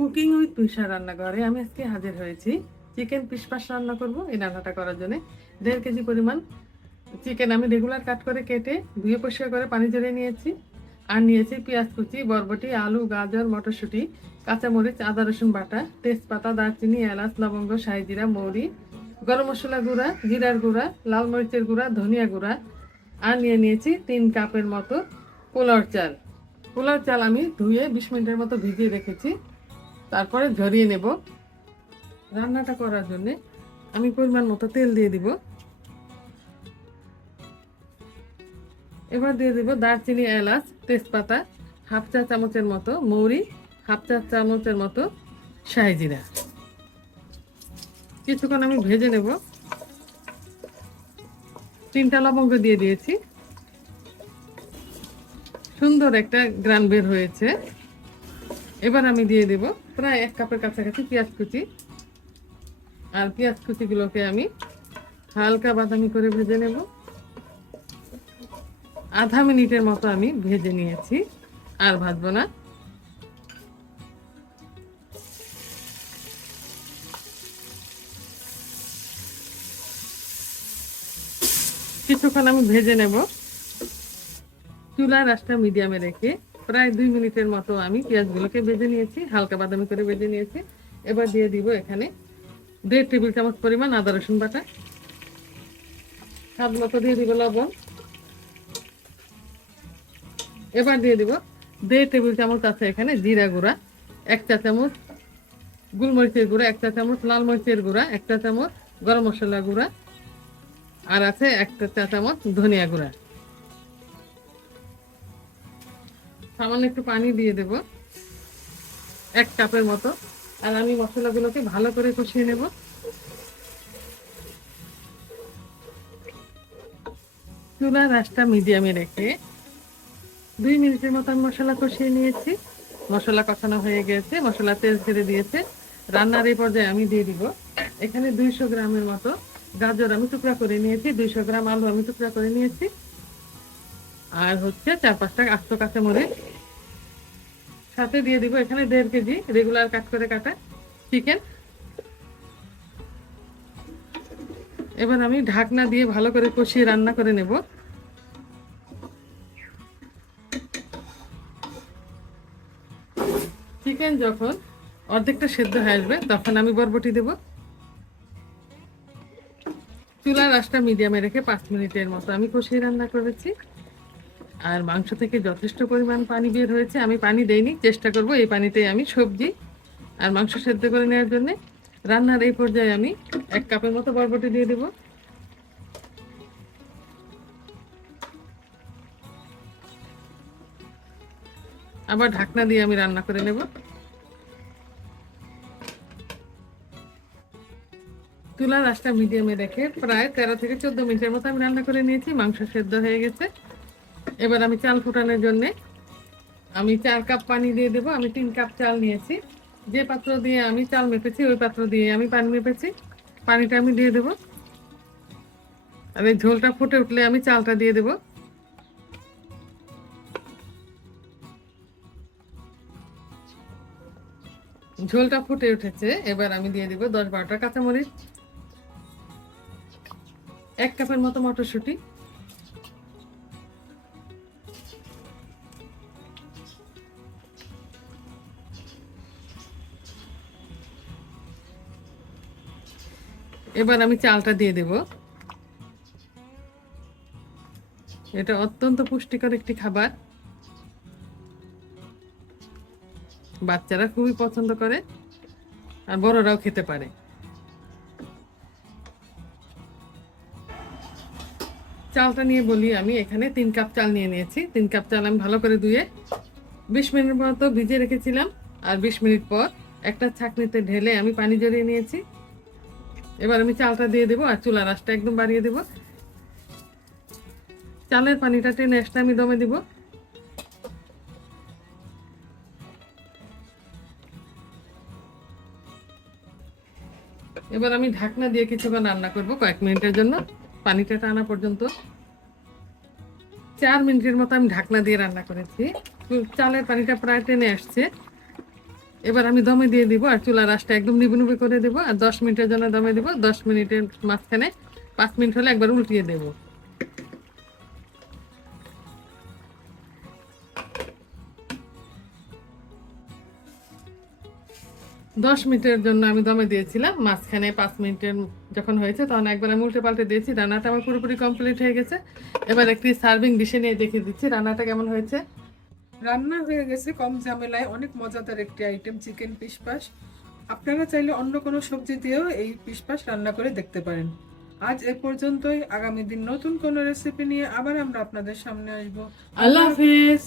Cooking with তুষার রান্নাঘরে আমি আজকে হাজির হয়েছি। চিকেন পিস পাস রান্না করব। এই রান্নাটা করার জন্য 1.5 কেজি পরিমাণ চিকেন আমি রেগুলার কাট করে কেটে ধুয়ে পরিষ্কার করে পানি ঝরিয়ে নিয়েছি। আর নিয়েছি পেঁয়াজ কুচি, বরবটি, আলু, গাজর, মটরশুঁটি, কাঁচামরিচ, আদা রসুন বাটা, তেজপাতা, দারচিনি, এলাচ, লবঙ্গ, শাহি জিরা, মৌরি, গরম মশলা গুঁড়া, জিরার গুঁড়া, লাল মরিচের গুঁড়া, ধনিয়া গুঁড়া। আর নিয়েছি 3 কাপের মতো পোলাওর চাল। পোলাওর চাল আমি ধুয়ে 20 মিনিটের মতো ভিজিয়ে রেখেছি, তারপরে ঝরিয়ে নেব। রান্নাটা করার জন্য আমি পরিমাণ মতো তেল দিয়ে দিব। এবার দিয়ে দেব দারচিনি, এলাচ, তেজপাতা, হাফ চা চামচের মতো মৌরি, হাফ চা চামচের মতো শাহি জিরা। কিছুক্ষণ আমি ভেজে নেব। 3টা লবঙ্গ দিয়ে দিয়েছি। সুন্দর একটা গ্রান বের হয়েছে। এবার আমি দিয়ে দেব প্রায় 1 কাপের কাছাকাছি পেঁয়াজ কুচি। আর পেঁয়াজ কুচিগুলোকে আমি হালকা বাদামি করে ভেজে নেব। আধা মিনিটের মতো আমি ভেজে নিয়েছি, আর ভাজবো না। কিছুক্ষণ আমি ভেজে নেব। চুলার আঁচটা মিডিয়ামে রেখে প্রায় 2 মিনিটের মতো আমি পেঁয়াজগুলোকে ভেজে নিয়েছি, হালকা বাদামি করে ভেজে নিয়েছি। এবার দিয়ে দিব এখানে 1.5 টেবিল চামচ পরিমাণ আদা রসুন বাটা, স্বাদ মতো দিয়ে দিব লবণ। এবার দিয়ে দিব 1.5 টেবিল চামচ আছে এখানে জিরা গুঁড়া, 1 চা চামচ গোলমরিচের গুঁড়া, 1 চা চামচ লাল মরিচের গুঁড়া, 1 চা চামচ গরম মশলা গুঁড়া, আর আছে 1 চা চামচ ধনিয়া গুঁড়া। সামান্য একটু পানি দিয়ে দেব 1 কাপের মতো। আর আমি মশলাগুলোকে ভালো করে কষিয়ে নেব। চুলার আঁচটা মিডিয়ামে রেখে 2 মিনিটের মতো আমি মশলা কষিয়ে নিয়েছি। মশলা কষানো হয়ে গেছে, মশলা তেল ছেড়ে দিয়েছে। রান্নার এই পর্যায়ে আমি দিয়ে দিব এখানে 200 গ্রামের মতো গাজর আমি টুকরা করে নিয়েছি, 200 গ্রাম আলু আমি টুকরা করে নিয়েছি, আর হচ্ছে 4-5টা আস্ত কাঁচামরিচ। সাথে দিয়ে দিব এখানে 1.5 কেজি রেগুলার কাট করে কাটা চিকেন। এবার আমি ঢাকনা দিয়ে ভালো করে কষিয়ে রান্না করে নেব। চিকেন যখন অর্ধেকটা সেদ্ধ হয়ে আসবে তখন আমি বরবটি দেব। চুলার আঁচটা মিডিয়ামে রেখে 5 মিনিটের মতো আমি কষিয়ে রান্না করেছি। আর মাংস থেকে যথেষ্ট পরিমাণ পানি বের হয়েছে, আমি পানি দেইনি, চেষ্টা করব এই পানিতেই আমি সবজি আর মাংস সেদ্ধ করে নেওয়ার জন্য। রান্নার এই পর্যায়ে আমি 1 কাপের মতো বরবটি দিয়ে দেব। আবার ঢাকনা দিয়ে আমি রান্না করে নেব। চুলার আঁচটা মিডিয়ামে রেখে প্রায় 13 থেকে 14 মিনিটের মতো আমি রান্না করে নিয়েছি। মাংস সেদ্ধ হয়ে গেছে। এবার আমি চাল ফুটানোর জন্য আমি 4 কাপ পানি দিয়ে দেব। আমি 3 কাপ চাল নিয়েছি। যে পাত্র দিয়ে আমি চাল মেপেছি ওই পাত্র দিয়ে আমি পানি মেপেছি। পানিটা আমি দিয়ে দেব। আর এই ঝোলটা ফুটে উঠলে আমি চালটা দিয়ে দেব। ঝোলটা ফুটে উঠেছে, এবার আমি দিয়ে দিব 10-12টা কাঁচামরিচ, 1 কাপের মতো মটরশুঁটি, এবার আমি চালটা দিয়ে দেব। এটা অত্যন্ত পুষ্টিকর একটি খাবার, বাচ্চারা খুবই পছন্দ করে আর বড়রাও খেতে পারে। চালটা নিয়ে বলি, আমি এখানে 3 কাপ চাল নিয়ে নিয়েছি। 3 কাপ চাল আমি ভালো করে ধুয়ে 20 মিনিট মতো ভিজিয়ে রেখেছিলাম। আর 20 মিনিট পর একটা ছাঁকনিতে ঢেলে আমি পানি ঝরিয়ে নিয়েছি। এবার আমি চালটা দিয়ে দেবো আর চুলার আঁচটা একদম বাড়িয়ে দেব। চালের পানিটা টেনে আসলে আমি দমে দিব। এবার আমি ঢাকনা দিয়ে কিছুক্ষণ রান্না করব, কয়েক মিনিটের জন্য, পানিটা টানা পর্যন্ত। 4 মিনিটের মতো আমি ঢাকনা দিয়ে রান্না করেছি। চালের পানিটা প্রায় টেনে আসছে। এবার আমি দমে দিয়ে দিব আর চুলার আঁচটা একদম নিবু নিবু করে দেবো আর 10 মিনিটের জন্য দমে দিব। 10 মিনিটের মাঝখানে 5 মিনিট হলে একবার উল্টিয়ে দেবো। দশ মিনিটের জন্য আমি দমে দিয়েছিলাম, মাঝখানে 5 মিনিটের যখন হয়েছে তখন একবার আমি উল্টে পাল্টে দিয়েছি। রান্নাটা আমার পুরোপুরি কমপ্লিট হয়ে গেছে। এবার একটি সার্ভিং ডিশে নিয়ে দেখিয়ে দিচ্ছি রান্নাটা কেমন হয়েছে। রান্না হয়ে গেছে কম ঝামেলায় অনেক মজাদার একটি আইটেম, চিকেন পিশপাশ। আপনারা চাইলে অন্য কোনো সবজি দিয়েও এই পিশপাশ রান্না করে দেখতে পারেন। আজ এ পর্যন্তই। আগামী দিন নতুন কোনো রেসিপি নিয়ে আবার আমরা আপনাদের সামনে আসবো। আল্লাহ হাফিজ।